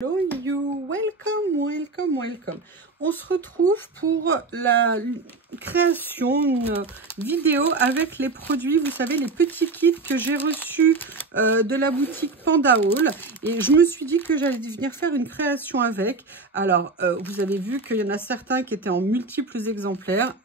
Hello you, welcome. On se retrouve pour la création, une vidéo avec les produits, vous savez, les petits kits que j'ai reçus de la boutique Panda Haul. Et je me suis dit que j'allais venir faire une création avec. Alors, vous avez vu qu'il y en a certains qui étaient en multiples exemplaires.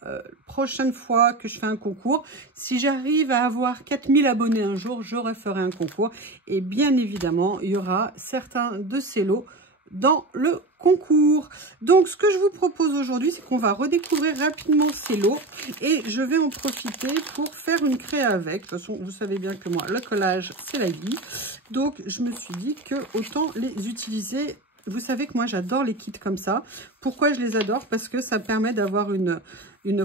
Prochaine fois que je fais un concours, si j'arrive à avoir 4000 abonnés un jour, je referai un concours. Et bien évidemment, il y aura certains de ces lots dans le concours. Donc ce que je vous propose aujourd'hui, c'est qu'on va redécouvrir rapidement ces lots et je vais en profiter pour faire une créa avec. De toute façon, vous savez bien que moi, le collage, c'est la vie. Donc je me suis dit que autant les utiliser. Vous savez que moi, j'adore les kits comme ça. Pourquoi je les adore? Parce que ça permet d'avoir une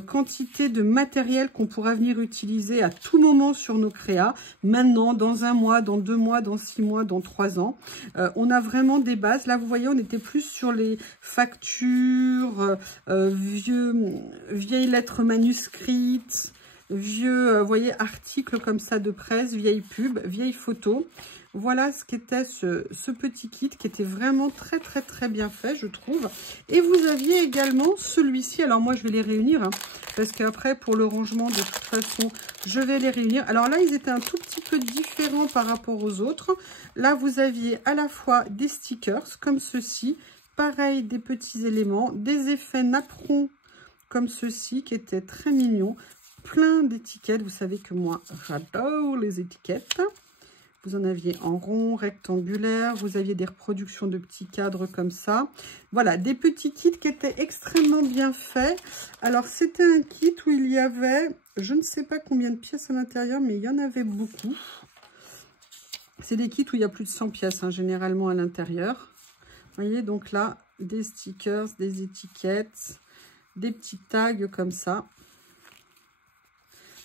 quantité de matériel qu'on pourra venir utiliser à tout moment sur nos créas. Maintenant, dans un mois, dans 2 mois, dans 6 mois, dans 3 ans. On a vraiment des bases. Là, vous voyez, on était plus sur les factures, vieilles lettres manuscrites, vieux, vous voyez, articles comme ça de presse, vieilles pubs, vieilles photos. Voilà ce qu'était ce petit kit qui était vraiment très bien fait, je trouve. Et vous aviez également celui-ci. Alors moi, je vais les réunir hein, parce qu'après, pour le rangement, de toute façon, je vais les réunir. Alors là, ils étaient un tout petit peu différents par rapport aux autres. Là, vous aviez à la fois des stickers comme ceci. Pareil, des petits éléments, des effets napperons comme ceci qui étaient très mignons. Plein d'étiquettes. Vous savez que moi, j'adore les étiquettes. Vous en aviez en rond, rectangulaire, vous aviez des reproductions de petits cadres comme ça. Voilà, des petits kits qui étaient extrêmement bien faits. Alors, c'était un kit où il y avait, je ne sais pas combien de pièces à l'intérieur, mais il y en avait beaucoup. C'est des kits où il y a plus de 100 pièces, hein, généralement à l'intérieur. Vous voyez, donc là, des stickers, des étiquettes, des petits tags comme ça.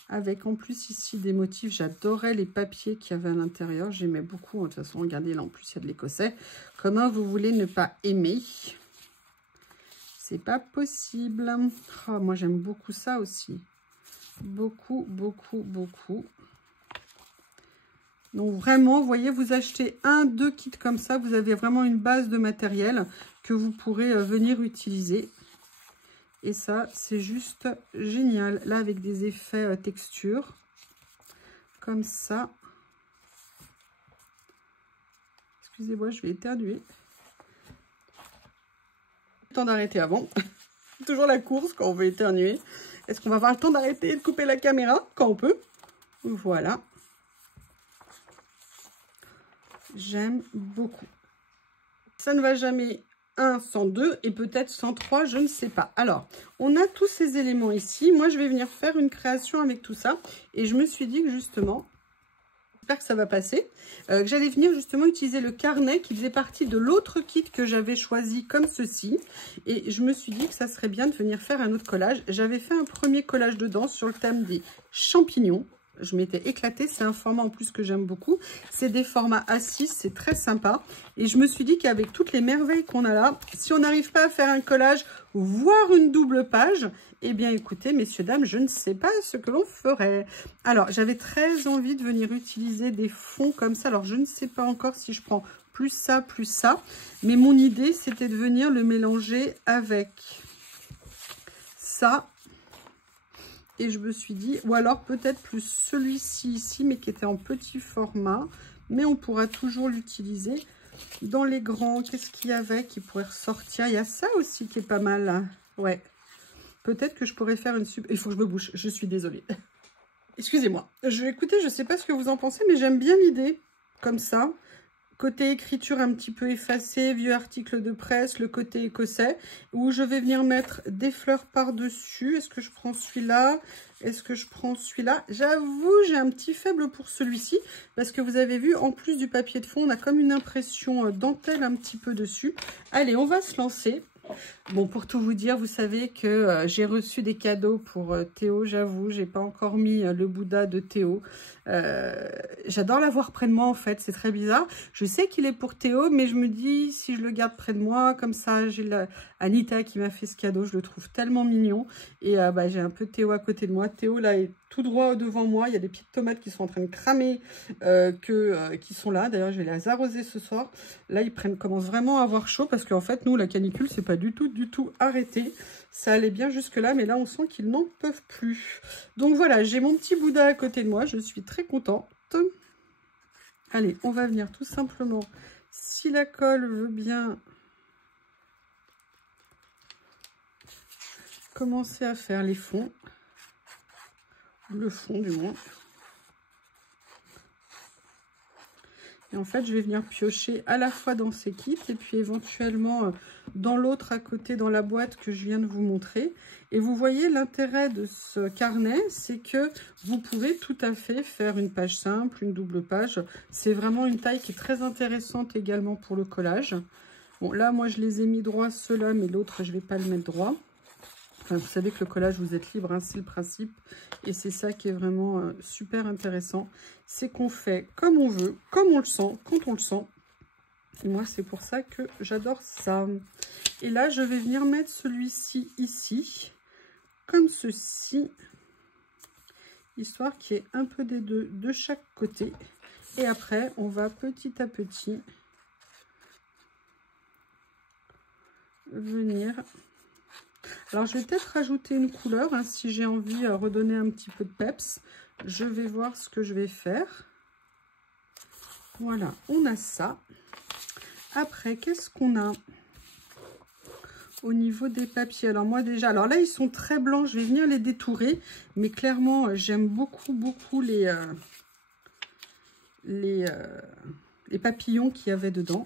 Avec en plus ici des motifs, j'adorais les papiers qu'il y avait à l'intérieur, j'aimais beaucoup, de toute façon regardez là en plus il y a de l'écossais. Comment vous voulez ne pas aimer? C'est pas possible. Oh, moi j'aime beaucoup ça aussi, beaucoup. Donc vraiment, vous voyez, vous achetez 1-2 kits comme ça, vous avez vraiment une base de matériel que vous pourrez venir utiliser. Et ça, c'est juste génial. Là, avec des effets texture. Comme ça. Excusez-moi, je vais éternuer. Le temps d'arrêter avant. Toujours la course quand on veut éternuer. Est-ce qu'on va avoir le temps d'arrêter et de couper la caméra quand on peut? Voilà. J'aime beaucoup. Ça ne va jamais... 1, 102 et peut-être 103, je ne sais pas. Alors, on a tous ces éléments ici. Moi, je vais venir faire une création avec tout ça. Et je me suis dit que justement, j'espère que ça va passer, que j'allais venir justement utiliser le carnet qui faisait partie de l'autre kit que j'avais choisi comme ceci. Et je me suis dit que ça serait bien de venir faire un autre collage. J'avais fait un premier collage dedans sur le thème des champignons. Je m'étais éclatée, c'est un format en plus que j'aime beaucoup. C'est des formats A6, c'est très sympa. Et je me suis dit qu'avec toutes les merveilles qu'on a là, si on n'arrive pas à faire un collage, voire une double page, eh bien écoutez, messieurs, dames, je ne sais pas ce que l'on ferait. Alors, j'avais très envie de venir utiliser des fonds comme ça. Alors, je ne sais pas encore si je prends plus ça. Mais mon idée, c'était de venir le mélanger avec ça. Et je me suis dit, ou alors peut-être plus celui-ci ici, mais qui était en petit format. Mais on pourra toujours l'utiliser dans les grands. Qu'est-ce qu'il y avait qui pourrait ressortir? Il y a ça aussi qui est pas mal. Hein. Ouais. Peut-être que je pourrais faire une... Il faut que je me bouche, je suis désolée. Excusez-moi. Écoutez, je ne sais pas ce que vous en pensez, mais j'aime bien l'idée. Comme ça. Côté écriture un petit peu effacé, vieux article de presse, le côté écossais, où je vais venir mettre des fleurs par-dessus. Est-ce que je prends celui-là? Est-ce que je prends celui-là? J'avoue, j'ai un petit faible pour celui-ci, parce que vous avez vu, en plus du papier de fond, on a comme une impression dentelle un petit peu dessus. Allez, on va se lancer. Bon, pour tout vous dire, vous savez que j'ai reçu des cadeaux pour Théo, j'avoue, j'ai pas encore mis le Bouddha de Théo. J'adore l'avoir près de moi en fait, c'est très bizarre. Je sais qu'il est pour Théo, mais je me dis, si je le garde près de moi, comme ça, j'ai Anita qui m'a fait ce cadeau, je le trouve tellement mignon. Et j'ai un peu Théo à côté de moi. Théo là est tout droit devant moi. Il y a des petites tomates qui sont en train de cramer, qui sont là. D'ailleurs, je vais les arroser ce soir. Là, ils commencent vraiment à avoir chaud parce qu'en fait, nous, la canicule, c'est pas du tout arrêté. Ça allait bien jusque-là, mais là, on sent qu'ils n'en peuvent plus. Donc voilà, j'ai mon petit Bouddha à côté de moi. Je suis très contente. Allez, on va venir tout simplement, si la colle veut bien, commencer à faire les fonds. Le fond du moins. Et en fait, je vais venir piocher à la fois dans ces kits et puis éventuellement dans l'autre à côté, dans la boîte que je viens de vous montrer. Et vous voyez, l'intérêt de ce carnet, c'est que vous pouvez tout à fait faire une page simple, une double page. C'est vraiment une taille qui est très intéressante également pour le collage. Bon, là, moi, je les ai mis droits, ceux-là, mais l'autre, je ne vais pas le mettre droit. Enfin, vous savez que le collage, vous êtes libre, hein, c'est le principe. Et c'est ça qui est vraiment super intéressant. C'est qu'on fait comme on veut, comme on le sent, quand on le sent. Et moi, c'est pour ça que j'adore ça. Et là, je vais venir mettre celui-ci ici, comme ceci. Histoire qu'il y ait un peu des deux de chaque côté. Et après, on va petit à petit venir... Alors, je vais peut-être rajouter une couleur, hein, si j'ai envie de redonner un petit peu de peps. Je vais voir ce que je vais faire. Voilà, on a ça. Après, qu'est-ce qu'on a au niveau des papiers? Alors, moi, déjà, alors là, ils sont très blancs. Je vais venir les détourer. Mais clairement, j'aime beaucoup les papillons qu'il y avait dedans.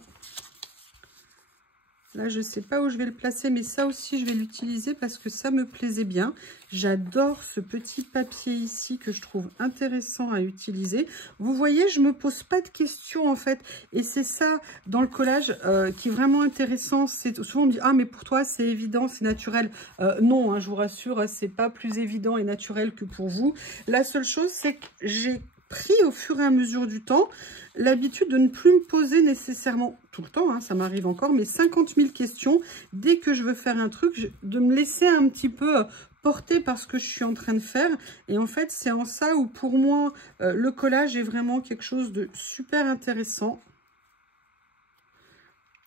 Là, je ne sais pas où je vais le placer, mais ça aussi, je vais l'utiliser parce que ça me plaisait bien. J'adore ce petit papier ici que je trouve intéressant à utiliser. Vous voyez, je ne me pose pas de questions en fait. Et c'est ça, dans le collage, qui est vraiment intéressant. Souvent, on me dit « Ah, mais pour toi, c'est évident, c'est naturel. » Non, hein, je vous rassure, c'est pas plus évident et naturel que pour vous. La seule chose, c'est que j'ai pris au fur et à mesure du temps l'habitude de ne plus me poser nécessairement tout le temps, hein, ça m'arrive encore, mais 50 000 questions dès que je veux faire un truc, de me laisser un petit peu porter par ce que je suis en train de faire. Et en fait, c'est en ça où pour moi, le collage est vraiment quelque chose de super intéressant.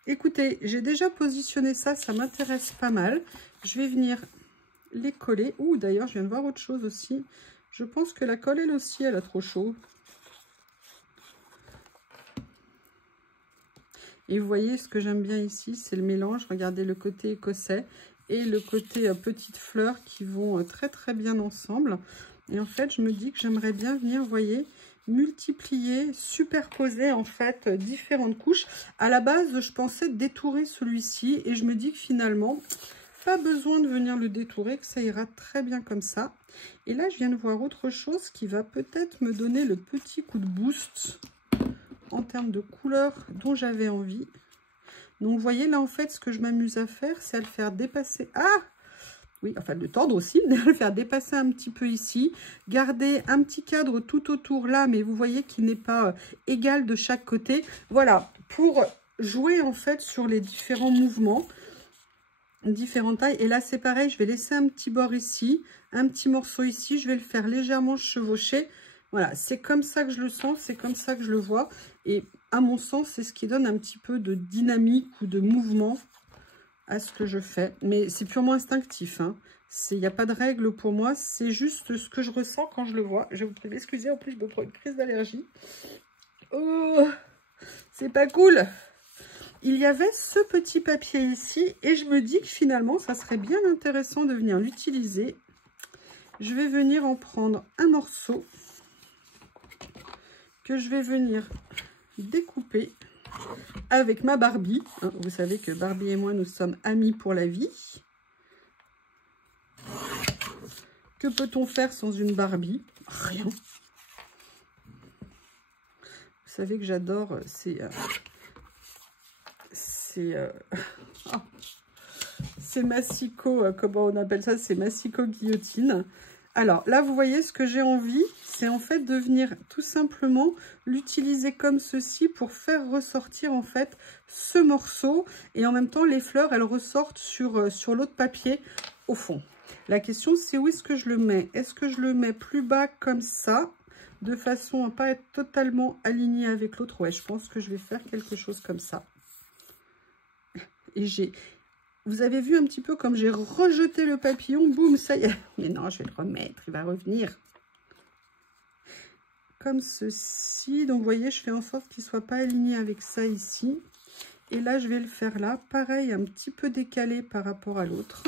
Écoutez, j'ai déjà positionné ça, ça m'intéresse pas mal. Je vais venir les coller. Ouh, d'ailleurs, je viens de voir autre chose aussi. Je pense que la colle, elle aussi, elle a trop chaud. Et vous voyez, ce que j'aime bien ici, c'est le mélange. Regardez le côté écossais et le côté petites fleurs qui vont très bien ensemble. Et en fait, je me dis que j'aimerais bien venir, vous voyez, multiplier, superposer en fait différentes couches. À la base, je pensais détourer celui-ci et je me dis que finalement, pas besoin de venir le détourer, que ça ira très bien comme ça. Et là, je viens de voir autre chose qui va peut-être me donner le petit coup de boost en termes de couleur dont j'avais envie. Donc, vous voyez, là, en fait, ce que je m'amuse à faire, c'est à le faire dépasser. Ah! Oui, enfin, le tendre aussi, mais à le faire dépasser un petit peu ici. Garder un petit cadre tout autour là, mais vous voyez qu'il n'est pas égal de chaque côté. Voilà, pour jouer, en fait, sur les différents mouvements, différentes tailles. Et là, c'est pareil, je vais laisser un petit bord ici, un petit morceau ici. Je vais le faire légèrement chevaucher. Voilà, c'est comme ça que je le sens, c'est comme ça que je le vois. Et à mon sens, c'est ce qui donne un petit peu de dynamique ou de mouvement à ce que je fais. Mais c'est purement instinctif, hein. Il n'y a pas de règle pour moi, c'est juste ce que je ressens quand je le vois. Je vais vous excuser, en plus, je me prends une crise d'allergie. Oh, c'est pas cool. Il y avait ce petit papier ici et je me dis que finalement, ça serait bien intéressant de venir l'utiliser. Je vais venir en prendre un morceau que je vais venir découper avec ma Barbie. Hein, vous savez que Barbie et moi, nous sommes amis pour la vie. Que peut-on faire sans une Barbie? Rien. Vous savez que j'adore ces massicots, comment on appelle ça? C'est massicots guillotine. Alors là, vous voyez, ce que j'ai envie, c'est en fait de venir tout simplement l'utiliser comme ceci pour faire ressortir en fait ce morceau. Et en même temps, les fleurs, elles ressortent sur l'autre papier au fond. La question, c'est où est-ce que je le mets? Est-ce que je le mets plus bas comme ça, de façon à ne pas être totalement aligné avec l'autre? Ouais, je pense que je vais faire quelque chose comme ça. Et vous avez vu un petit peu comme j'ai rejeté le papillon, boum, ça y est. Mais non, je vais le remettre, il va revenir. Comme ceci. Donc, vous voyez, je fais en sorte qu'il ne soit pas aligné avec ça ici. Et là, je vais le faire là. Pareil, un petit peu décalé par rapport à l'autre.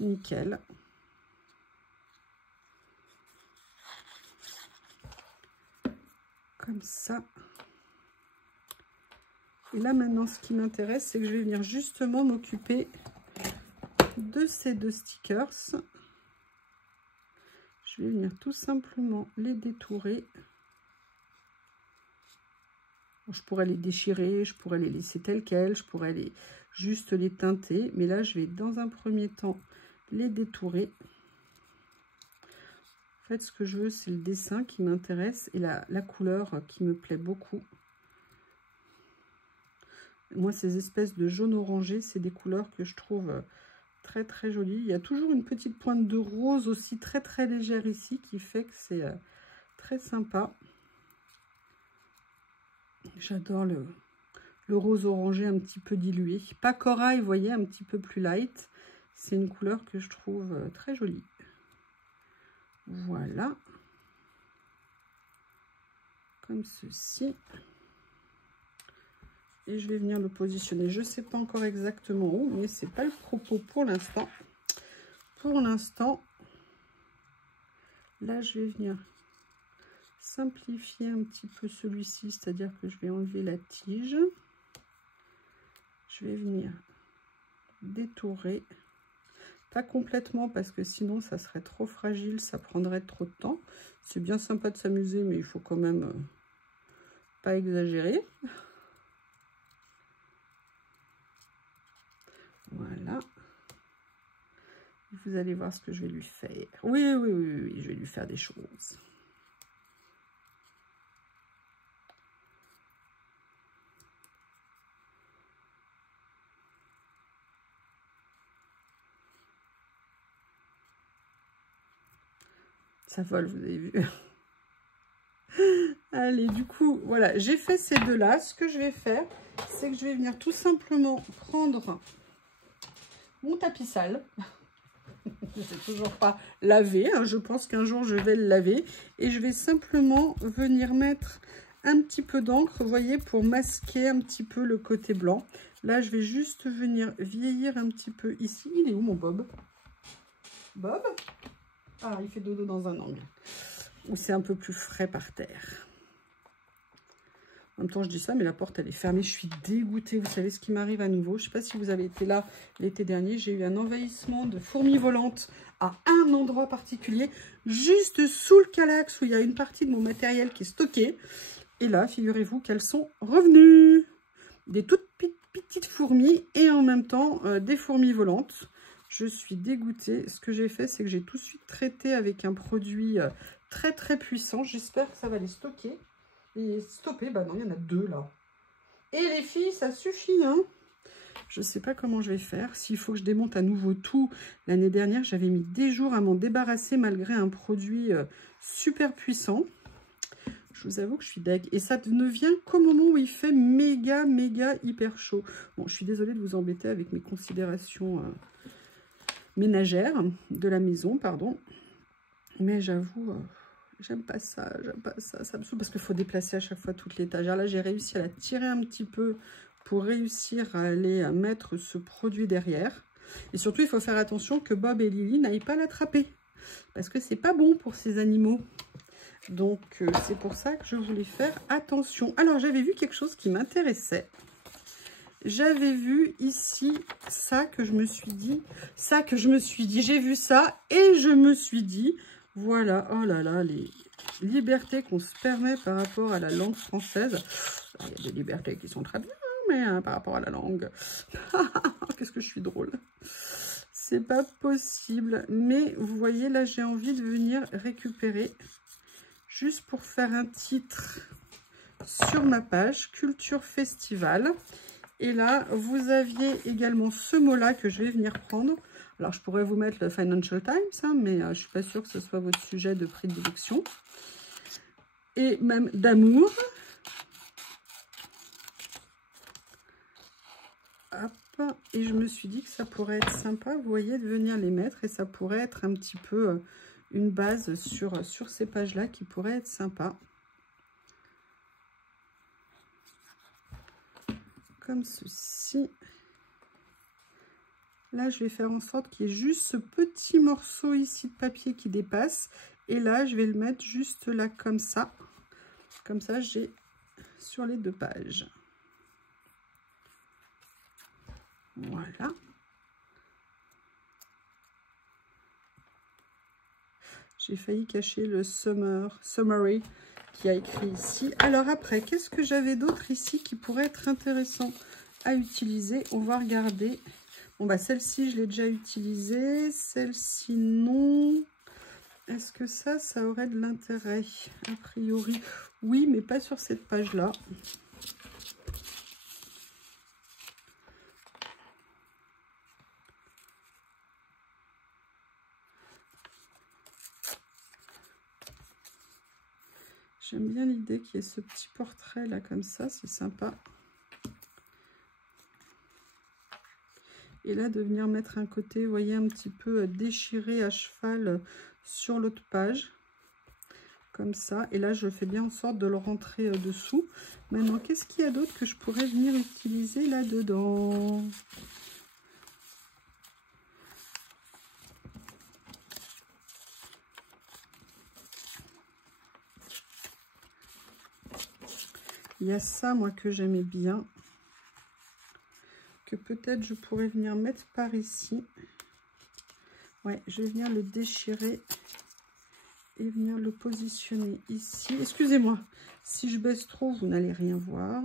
Nickel. Comme ça. Et là, maintenant, ce qui m'intéresse, c'est que je vais venir justement m'occuper de ces deux stickers. Je vais venir tout simplement les détourer. Je pourrais les déchirer, je pourrais les laisser tels quels, je pourrais juste les teinter. Mais là, je vais dans un premier temps les détourer. En fait, ce que je veux, c'est le dessin qui m'intéresse et la couleur qui me plaît beaucoup. Moi, ces espèces de jaune orangé, c'est des couleurs que je trouve très très jolies. Il y a toujours une petite pointe de rose aussi très très légère ici qui fait que c'est très sympa. J'adore le rose orangé un petit peu dilué. Pas corail, vous voyez, un petit peu plus light. C'est une couleur que je trouve très jolie. Voilà. Comme ceci. Et je vais venir le positionner. Je ne sais pas encore exactement où, mais ce n'est pas le propos pour l'instant. Pour l'instant, là, je vais venir simplifier un petit peu celui-ci, c'est-à-dire que je vais enlever la tige. Je vais venir détourer. Pas complètement parce que sinon ça serait trop fragile, ça prendrait trop de temps. C'est bien sympa de s'amuser, mais il faut quand même pas exagérer. Voilà. Vous allez voir ce que je vais lui faire. Oui, je vais lui faire des choses. Ça vole, vous avez vu. Allez, du coup, voilà, j'ai fait ces deux-là. Ce que je vais faire, c'est que je vais venir tout simplement prendre mon tapis sale. Je ne sais toujours pas laver. Hein. Je pense qu'un jour, je vais le laver. Et je vais simplement venir mettre un petit peu d'encre, vous voyez, pour masquer un petit peu le côté blanc. Là, je vais juste venir vieillir un petit peu ici. Il est où, mon Bob? Bob? Ah, il fait dodo dans un angle où c'est un peu plus frais par terre. En même temps, je dis ça, mais la porte, elle est fermée. Je suis dégoûtée. Vous savez ce qui m'arrive à nouveau? Je ne sais pas si vous avez été là l'été dernier. J'ai eu un envahissement de fourmis volantes à un endroit particulier, juste sous le calax, où il y a une partie de mon matériel qui est stocké. Et là, figurez-vous qu'elles sont revenues. Des toutes petites fourmis et en même temps des fourmis volantes. Je suis dégoûtée. Ce que j'ai fait, c'est que j'ai tout de suite traité avec un produit très très puissant. J'espère que ça va les stocker. Et stopper, bah non, il y en a deux là. Et les filles, ça suffit, hein. Je ne sais pas comment je vais faire. S'il faut que je démonte à nouveau tout. L'année dernière, j'avais mis des jours à m'en débarrasser malgré un produit super puissant. Je vous avoue que je suis deg. Et ça ne vient qu'au moment où il fait méga hyper chaud. Bon, je suis désolée de vous embêter avec mes considérations ménagères de la maison, pardon. Mais j'avoue... j'aime pas ça, ça me saoule parce qu'il faut déplacer à chaque fois toute l'étagère. Là, j'ai réussi à la tirer un petit peu pour réussir à aller mettre ce produit derrière. Et surtout, il faut faire attention que Bob et Lily n'aillent pas l'attraper parce que c'est pas bon pour ces animaux. Donc, c'est pour ça que je voulais faire attention. Alors, j'avais vu quelque chose qui m'intéressait. J'avais vu ici ça que je me suis dit, j'ai vu ça et je me suis dit... Voilà, oh là là, les libertés qu'on se permet par rapport à la langue française. Alors, il y a des libertés qui sont très bien, mais hein, par rapport à la langue, qu'est-ce que je suis drôle. C'est pas possible. Mais vous voyez, là, j'ai envie de venir récupérer, juste pour faire un titre sur ma page, Culture Festival. Et là, vous aviez également ce mot-là que je vais venir prendre. Alors, je pourrais vous mettre le Financial Times, hein, mais je ne suis pas sûre que ce soit votre sujet de prédilection. Et même d'amour. Hop. Et je me suis dit que ça pourrait être sympa, vous voyez, de venir les mettre. Et ça pourrait être un petit peu une base sur ces pages-là qui pourrait être sympa. Comme ceci. Là, je vais faire en sorte qu'il y ait juste ce petit morceau ici de papier qui dépasse. Et là, je vais le mettre juste là, comme ça. Comme ça, j'ai sur les 2 pages. Voilà. J'ai failli cacher le summary qui a écrit ici. Alors après, qu'est-ce que j'avais d'autre ici qui pourrait être intéressant à utiliser? On va regarder. Bon, bah celle-ci, je l'ai déjà utilisée. Celle-ci, non. Est-ce que ça aurait de l'intérêt? A priori, oui, mais pas sur cette page-là. J'aime bien l'idée qu'il y ait ce petit portrait là comme ça, c'est sympa. Et là, de venir mettre un côté, vous voyez, un petit peu déchiré à cheval sur l'autre page. Comme ça. Et là, je fais bien en sorte de le rentrer dessous. Maintenant, qu'est-ce qu'il y a d'autre que je pourrais venir utiliser là-dedans? Il y a ça, moi, que j'aimais bien. Que peut-être je pourrais venir mettre par ici. Ouais, je vais venir le déchirer et venir le positionner ici. Excusez-moi, si je baisse trop, vous n'allez rien voir.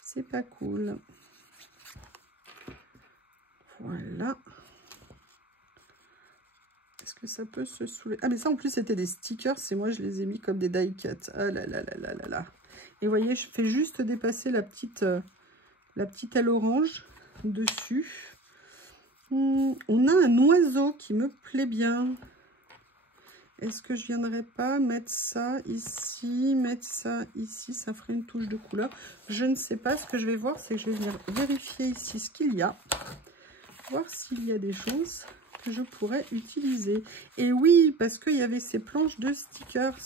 C'est pas cool. Voilà. Est-ce que ça peut se soulever? Ah, mais ça, en plus, c'était des stickers. C'est moi, je les ai mis comme des die cuts. Ah là là là là là là. Et vous voyez, je fais juste dépasser la petite aile orange dessus. On a un oiseau qui me plaît bien. Est-ce que je viendrais pas mettre ça ici, mettre ça ici? Ça ferait une touche de couleur. Je ne sais pas. Ce que je vais voir, c'est que je vais venir vérifier ici ce qu'il y a. Voir s'il y a des choses que je pourrais utiliser. Et oui, parce qu'il y avait ces planches de stickers.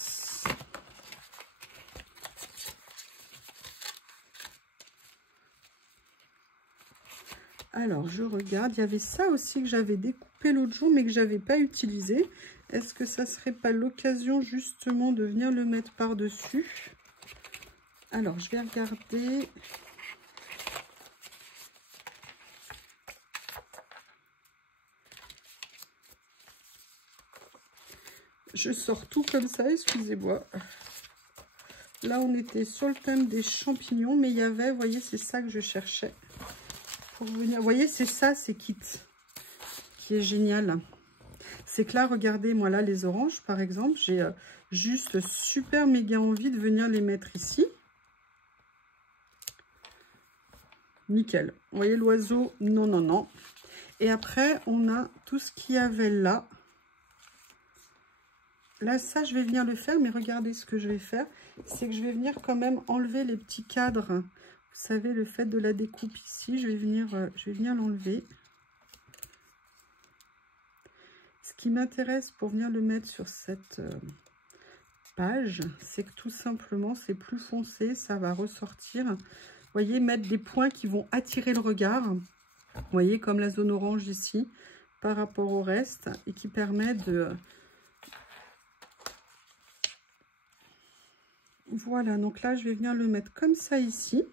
Alors, je regarde. Il y avait ça aussi que j'avais découpé l'autre jour, mais que j'avais pas utilisé. Est-ce que ça serait pas l'occasion justement de venir le mettre par-dessus? Alors, je vais regarder. Je sors tout comme ça, excusez-moi. Là, on était sur le thème des champignons, mais il y avait, vous voyez, c'est ça que je cherchais. Pour venir, vous voyez, c'est ça, c'est kit, qui est génial. C'est que là, regardez, moi là, les oranges, par exemple, j'ai juste super méga envie de venir les mettre ici. Nickel. Vous voyez l'oiseau? Non, non, non. Et après, on a tout ce qu'il y avait là. Là, ça, je vais venir le faire, mais regardez ce que je vais faire. C'est que je vais venir quand même enlever les petits cadres. Vous savez, le fait de la découpe ici, je vais venir l'enlever. Ce qui m'intéresse pour venir le mettre sur cette page, c'est que tout simplement, c'est plus foncé, ça va ressortir. Vous voyez, mettre des points qui vont attirer le regard. Vous voyez, comme la zone orange ici, par rapport au reste, et qui permet de... Voilà, donc là, je vais venir le mettre comme ça ici.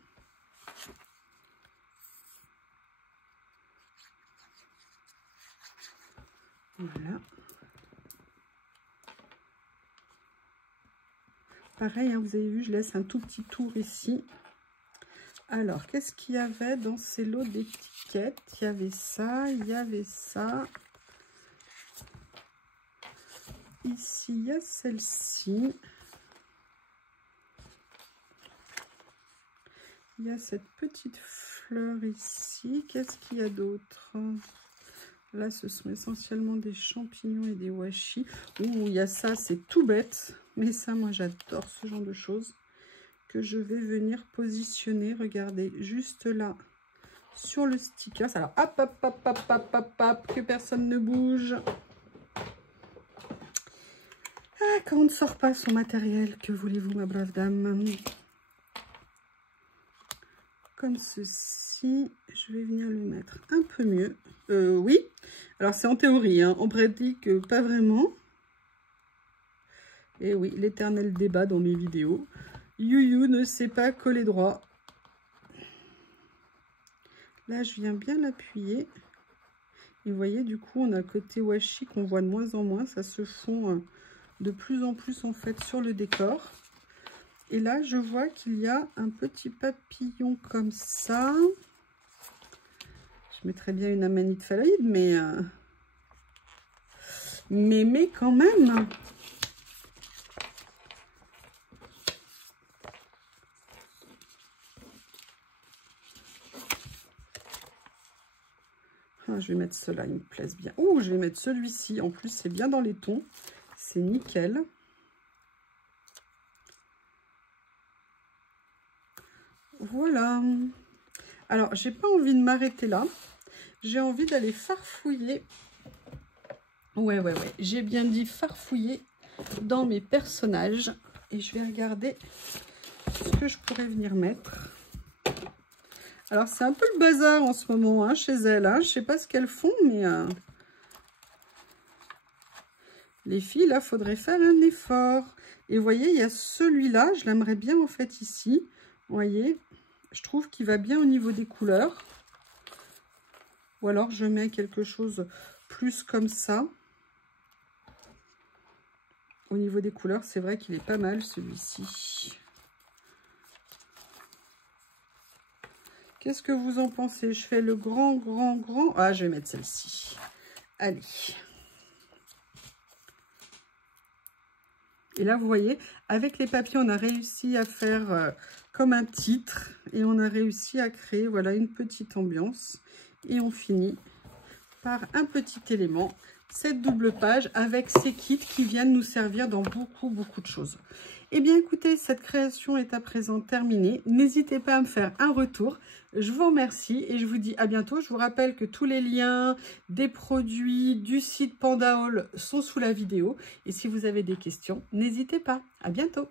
Voilà. Pareil, hein, vous avez vu, je laisse un tout petit tour ici. Alors, qu'est-ce qu'il y avait dans ces lots d'étiquettes? Il y avait ça, il y avait ça. Ici, il y a celle-ci. Il y a cette petite fleur ici. Qu'est-ce qu'il y a d'autre? Là, ce sont essentiellement des champignons et des washi. Ouh, il y a ça, c'est tout bête. Mais ça, moi, j'adore ce genre de choses. Que je vais venir positionner, regardez, juste là, sur le sticker. Alors, hop, hop, hop, hop, hop, hop, hop, que personne ne bouge. Ah, quand on ne sort pas son matériel, que voulez-vous, ma brave dame? Comme ceci, je vais venir le mettre un peu mieux. Oui, alors c'est en théorie, hein. En pratique, pas vraiment. Et oui, l'éternel débat dans mes vidéos. You ne sait pas coller droit. Là, je viens bien l'appuyer. Et vous voyez, du coup, on a le côté washi qu'on voit de moins en moins. Ça se fond de plus en plus, en fait, sur le décor. Et là, je vois qu'il y a un petit papillon comme ça. Je mettrais bien une amanite phalloïde, mais quand même. Ah, je vais mettre cela, il me plaise bien. Oh, je vais mettre celui-ci. En plus, c'est bien dans les tons. C'est nickel. Voilà. Alors, j'ai pas envie de m'arrêter là. J'ai envie d'aller farfouiller. Ouais. J'ai bien dit farfouiller dans mes personnages. Et je vais regarder ce que je pourrais venir mettre. Alors, c'est un peu le bazar en ce moment, hein, chez elles. Hein. Je sais pas ce qu'elles font, mais les filles, là, faudrait faire un effort. Et vous voyez, il y a celui-là. Je l'aimerais bien, en fait, ici. Vous voyez, je trouve qu'il va bien au niveau des couleurs. Ou alors, je mets quelque chose plus comme ça. Au niveau des couleurs, c'est vrai qu'il est pas mal, celui-ci. Qu'est-ce que vous en pensez? Je fais le grand. Ah, je vais mettre celle-ci. Allez. Et là, vous voyez, avec les papiers, on a réussi à faire comme un titre. Et on a réussi à créer, voilà, une petite ambiance. Et on finit par un petit élément. Cette double page avec ces kits qui viennent nous servir dans beaucoup de choses. Eh bien, écoutez, cette création est à présent terminée. N'hésitez pas à me faire un retour. Je vous remercie et je vous dis à bientôt. Je vous rappelle que tous les liens des produits du site Panda Haul sont sous la vidéo. Et si vous avez des questions, n'hésitez pas. À bientôt.